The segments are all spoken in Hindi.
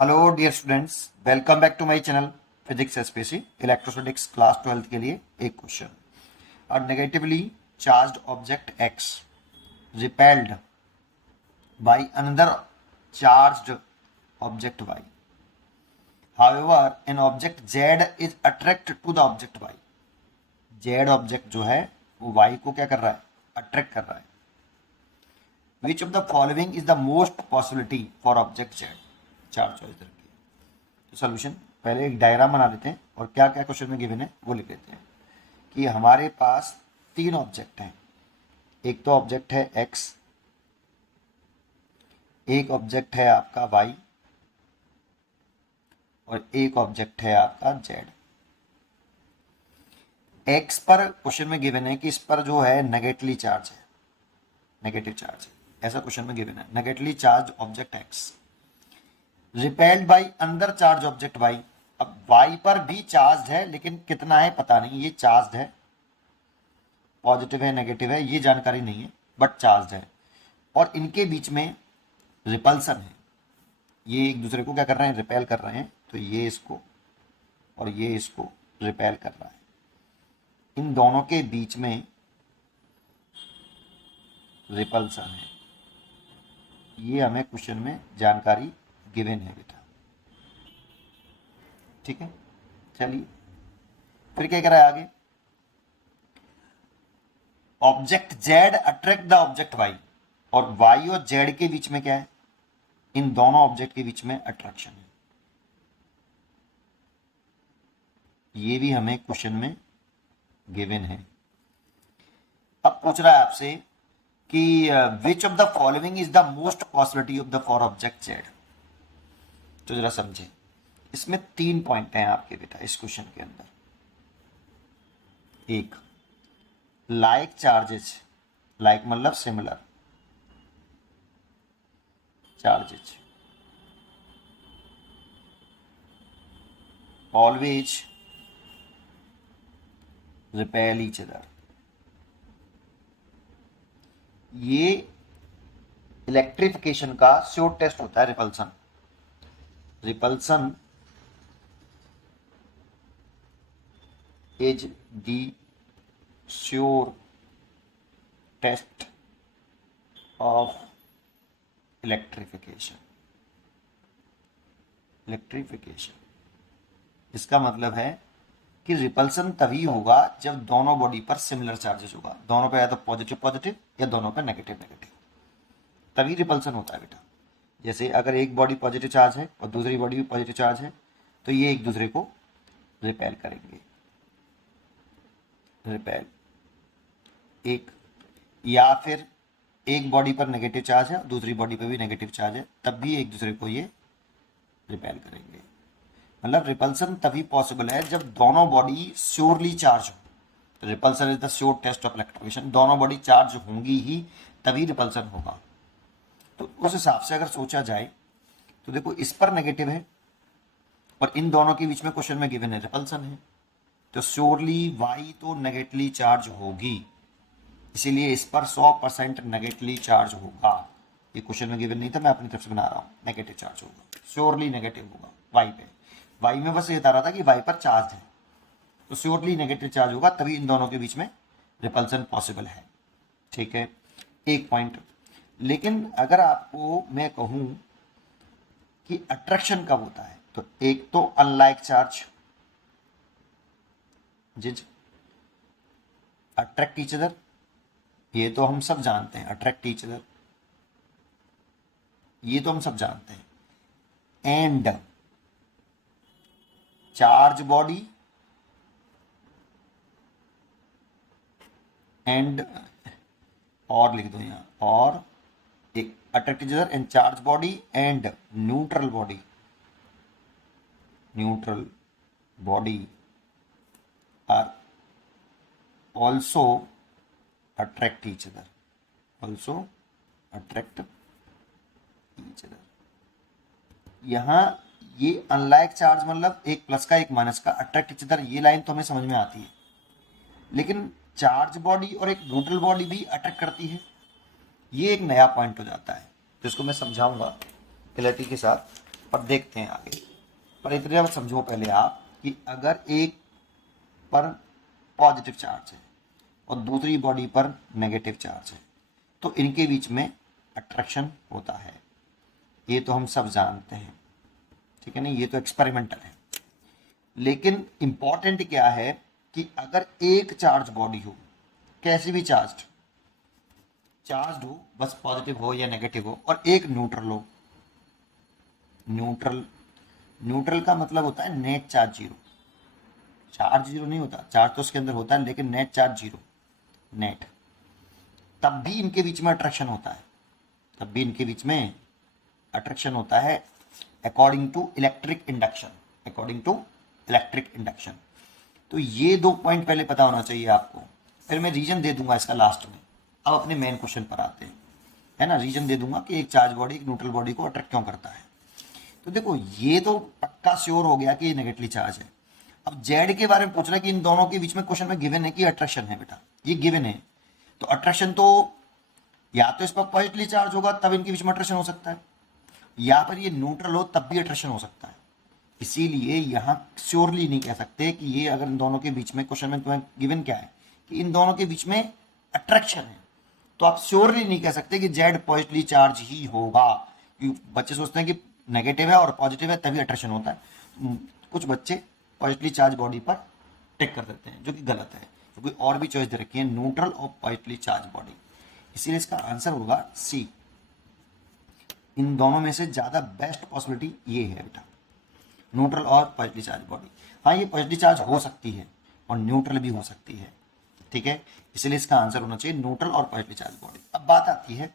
Hello dear students, welcome back to my channel physics SPC electrostatics class 12 के लिए एक question. A negatively charged object X repelled by another charged object Y, however an object Z is attract to the object Y. Z object जो है वो वाई को क्या कर रहा है, अट्रैक्ट कर रहा है। Which of the following is the most possibility for object Z. चार चॉइस रखी है। तो सोल्यूशन पहले एक डायग्राम बना लेते हैं और क्या क्या क्वेश्चन में गिवन है वो लिख लेते हैं कि हमारे पास तीन ऑब्जेक्ट हैं। एक तो ऑब्जेक्ट है एक्स, एक ऑब्जेक्ट है आपका वाई और एक ऑब्जेक्ट है आपका जेड। एक्स पर क्वेश्चन में गिवन है कि इस पर जो है नेगेटिवली चार्ज है, नेगेटिव चार्ज है, ऐसा क्वेश्चन में गिवन है। Negatively charge object X repelled by अंदर चार्ज ऑब्जेक्ट वाई। अब वाई पर भी चार्ज है लेकिन कितना है पता नहीं, ये चार्ज है, पॉजिटिव है नेगेटिव है ये जानकारी नहीं है, बट चार्ज है। और इनके बीच में रिपल्सन है, ये एक दूसरे को क्या कर रहे हैं, रिपेल कर रहे हैं। तो ये इसको और ये इसको रिपेल कर रहा है। इन दोनों के बीच में रिपल्सन है, ये हमें क्वेश्चन में जानकारी गिवन है बेटा। ठीक है, चलिए फिर क्या करा है आगे। Object Z attract the object Y, और वाई और जेड के बीच में क्या है, इन दोनों ऑब्जेक्ट के बीच में अट्रैक्शन है। ये भी हमें क्वेश्चन में गिवन है। अब पूछ रहा है आपसे कि which of the following is the most possibility of the for object Z. तो जरा समझे, इसमें तीन पॉइंट हैं आपके बेटा इस क्वेश्चन के अंदर। एक, लाइक चार्जेस, लाइक मतलब similar charges always repel each other. ये इलेक्ट्रिफिकेशन का श्योर टेस्ट होता है। Repulsion, repulsion is the sure test of electrification. Electrification इसका मतलब है कि रिपल्सन तभी होगा जब दोनों बॉडी पर सिमिलर चार्जेस होगा, दोनों पे या तो पॉजिटिव पॉजिटिव या दोनों पे नेगेटिव नेगेटिव, तभी रिपल्सन होता है बेटा। जैसे अगर एक बॉडी पॉजिटिव चार्ज है और दूसरी बॉडी भी पॉजिटिव चार्ज है तो ये एक दूसरे को रिपेल करेंगे, रिपेल। एक, या फिर एक बॉडी पर नेगेटिव चार्ज है और दूसरी बॉडी पर भी नेगेटिव चार्ज है, तब भी एक दूसरे को ये रिपेल करेंगे। मतलब रिपल्सन तभी पॉसिबल है जब दोनों बॉडी श्योरली चार्ज हो। Repulsion is the sure test of electrification, दोनों बॉडी चार्ज होंगी ही तभी रिपल्सन होगा। तो उस हिसाब से अगर सोचा जाए तो देखो, इस पर नेगेटिव है और इन दोनों के बीच में क्वेश्चन में गिवन है रिपल्सन है, तो श्योरली वाई तो नेगेटिवली चार्ज होगी, इसीलिए इस पर 100% नेगेटिवली चार्ज होगा। ये क्वेश्चन में गिवन नहीं था, मैं अपनी तरफ से बना रहा हूँ। नेगेटिव चार्ज होगा, श्योरली नेगेटिव होगा वाई पे। वाई में बस ये बता रहा था कि वाई पर चार्ज है, तो श्योरली नेगेटिव चार्ज होगा, तभी इन दोनों के बीच में रिपल्सन पॉसिबल है। ठीक है, एक पॉइंट। लेकिन अगर आपको मैं कहूं कि अट्रैक्शन कब होता है, तो एक तो unlike charges attract each other, ये तो हम सब जानते हैं, अट्रैक्ट ईच अदर ये तो हम सब जानते हैं। एंड चार्ज बॉडी एंड, और लिख दो यहां, और एक attract each other and charge body and neutral body, neutral body are also attract each other, also attract each other। यहां ये अनलाइक चार्ज मतलब एक प्लस का एक माइनस का, अट्रैक्ट ईच अदर ये लाइन तो हमें समझ में आती है, लेकिन चार्ज बॉडी और एक न्यूट्रल बॉडी भी अट्रैक्ट करती है, ये एक नया पॉइंट हो जाता है जिसको मैं समझाऊंगा क्लैरिटी के साथ। पर देखते हैं आगे। पर इतना समझो पहले आप कि अगर एक पर पॉजिटिव चार्ज है और दूसरी बॉडी पर नेगेटिव चार्ज है तो इनके बीच में अट्रैक्शन होता है, ये तो हम सब जानते हैं, ठीक है ना, ये तो एक्सपेरिमेंटल है। लेकिन इंपॉर्टेंट क्या है कि अगर एक चार्ज बॉडी हो, कैसी भी चार्ज हो, बस पॉजिटिव हो या नेगेटिव हो, और एक न्यूट्रल हो। न्यूट्रल का मतलब होता है net charge zero. Charge zero नहीं होता, चार्ज तो उसके अंदर होता है लेकिन नेट चार्ज जीरो, नेट। तब भी इनके बीच में अट्रैक्शन होता है, तब भी इनके बीच में अट्रैक्शन होता है according to electric induction, according to electric induction. तो ये 2 पॉइंट पहले पता होना चाहिए आपको, फिर मैं रीजन दे दूंगा इसका लास्ट में। अब अपने मेन क्वेश्चन पर आते हैं, है ना। रीजन दे दूंगा कि एक चार्ज बॉडी एक न्यूट्रल बॉडी को अट्रैक्ट क्यों करता है। तो देखो ये तो पक्का श्योर हो गया कि ये नेगेटिवली चार्ज है। अब जेड के बारे में पूछना कि इन दोनों के बीच में क्वेश्चन में गिवन है कि अट्रैक्शन है बेटा, ये गिवन है। तो अट्रैक्शन तो या तो इस पर पॉजिटिवली चार्ज होगा तब इनके बीच में अट्रैक्शन हो सकता है, या पर ये न्यूट्रल हो तब भी अट्रैक्शन हो सकता है। इसीलिए यहाँ श्योरली नहीं कह सकते कि ये अगर इन दोनों के बीच में, क्वेश्चन में तुम्हें गिवन क्या है कि इन दोनों के बीच में अट्रैक्शन है, तो आप श्योरली नहीं कह सकते कि जेड पॉजिटिवली चार्ज ही होगा। बच्चे सोचते हैं कि नेगेटिव है और पॉजिटिव है तभी अट्रैक्शन होता है। कुछ बच्चे पॉजिटिवली चार्ज बॉडी पर टिक कर देते हैं, जो कि गलत है, क्योंकि और भी चॉइस दे रखी है, न्यूट्रल और पॉजिटिवली चार्ज बॉडी। इसीलिए इसका आंसर होगा सी। इन दोनों में से ज्यादा बेस्ट पॉसिबिलिटी ये है बेटा, न्यूट्रल और पॉजिटिवली चार्ज बॉडी। हाँ, ये पॉजिटिव चार्ज हो सकती है और न्यूट्रल भी हो सकती है, ठीक है। इसलिए इसका आंसर होना चाहिए न्यूट्रल और पॉजिटिवली चार्ज बॉडी। अब बात आती है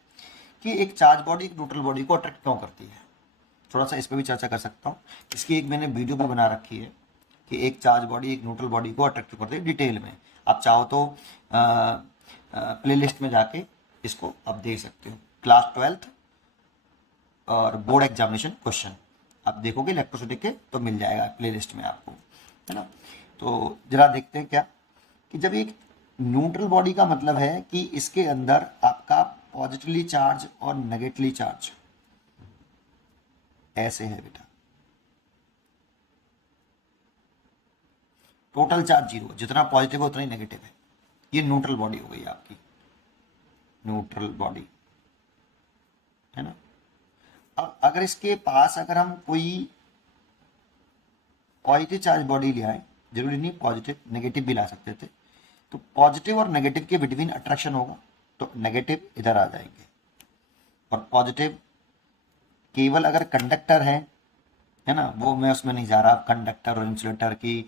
कि एक चार्ज बॉडी एक न्यूट्रल बॉडी को अट्रैक्ट क्यों करती है। थोड़ा सा इस पर भी चर्चा कर सकता हूँ। इसकी एक मैंने वीडियो भी बना रखी है कि एक चार्ज बॉडी एक न्यूट्रल बॉडी को अट्रैक्ट क्यों करती है, डिटेल में। आप चाहो तो प्लेलिस्ट में जाके इसको आप देख सकते हो, क्लास 12th और बोर्ड एग्जामिनेशन क्वेश्चन आप देखोगे इलेक्ट्रोसिटी के तो मिल जाएगा प्लेलिस्ट में आपको, है ना। तो जरा देखते हैं क्या कि जब एक न्यूट्रल बॉडी का मतलब है कि इसके अंदर आपका पॉजिटिवली चार्ज और नेगेटिवली चार्ज ऐसे है बेटा, टोटल चार्ज जीरो, जितना पॉजिटिव है उतना ही नेगेटिव है। ये न्यूट्रल बॉडी हो गई आपकी, न्यूट्रल बॉडी, है ना। अब अगर इसके पास अगर हम कोई पॉजिटिव चार्ज बॉडी ले आए, जरूरी नहीं पॉजिटिव, नेगेटिव भी ला सकते थे, तो पॉजिटिव और नेगेटिव के बिटवीन अट्रैक्शन होगा, तो नेगेटिव इधर आ जाएंगे और पॉजिटिव केवल अगर कंडक्टर है ना, वो मैं उसमें नहीं जा रहा। कंडक्टर और इंसुलेटर की,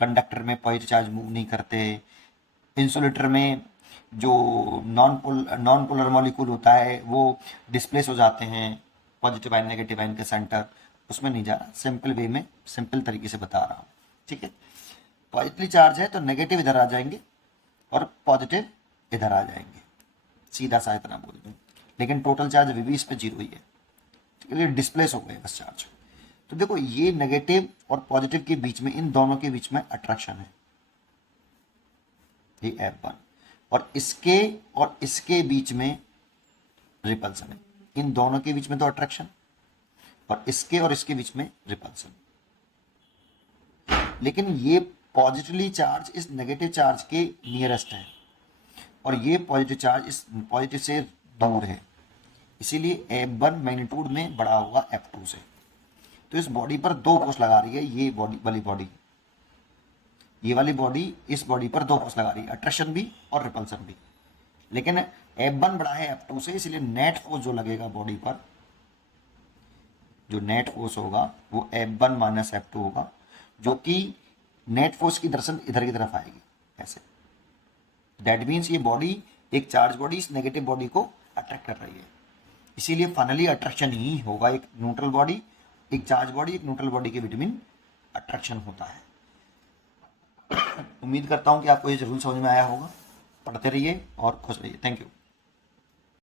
कंडक्टर में पॉजिटिव चार्ज मूव नहीं करते, इंसुलेटर में जो नॉन पोलर मॉलिक्यूल होता है वो डिस्प्लेस हो जाते हैं पॉजिटिव आयन नेगेटिव आयन के सेंटर, उसमें नहीं जा रहा। सिंपल वे में सिंपल तरीके से बता रहा हूँ, ठीक है। पॉजिटिवली चार्ज है तो नेगेटिव इधर आ जाएंगे और पॉजिटिव इधर आ जाएंगे, सीधा सा इतना बोल दूँ। लेकिन टोटल चार्ज अभी भी इस पर जीरो ही है, ठीक है, डिस्प्लेस हो गए बस चार्ज। तो देखो ये नेगेटिव और पॉजिटिव के बीच में, इन दोनों के बीच में अट्रैक्शन है, ये F1, और इसके बीच में रिपल्सन है। इन दोनों के बीच में तो अट्रैक्शन और इसके बीच में रिपल्सन। लेकिन ये पॉजिटिवली चार्ज इस नेगेटिव चार्ज के नियरेस्ट है और ये पॉजिटिव चार्ज इस पॉजिटिव से दूर है, इसीलिए F1 मैग्नीट्यूड में बड़ा होगा F2 से। तो इस बॉडी पर 2 फोर्स लगा रही है, ये वाली बॉडी इस बॉडी पर 2 फोर्स लगा रही है, अट्रैक्शन भी और रिपल्सन भी। लेकिन F1 बड़ा है F2 से, इसलिए नेट फोर्स जो लगेगा बॉडी पर, जो नेट फोर्स होगा वो F1 माइनस F2 होगा, जो कि नेट फोर्स की दर्शन इधर की तरफ आएगी ऐसे। दैट मीन्स ये बॉडी, एक चार्ज बॉडी इस नेगेटिव बॉडी को अट्रैक्ट कर रही है, इसीलिए फाइनली अट्रैक्शन ही होगा। एक न्यूट्रल बॉडी, एक चार्ज बॉडी, एक न्यूट्रल बॉडी के बिटवीन अट्रैक्शन होता है। उम्मीद करता हूं कि आपको ये जरूर समझ में आया होगा। पढ़ते रहिए और खुश रहिए। Thank you.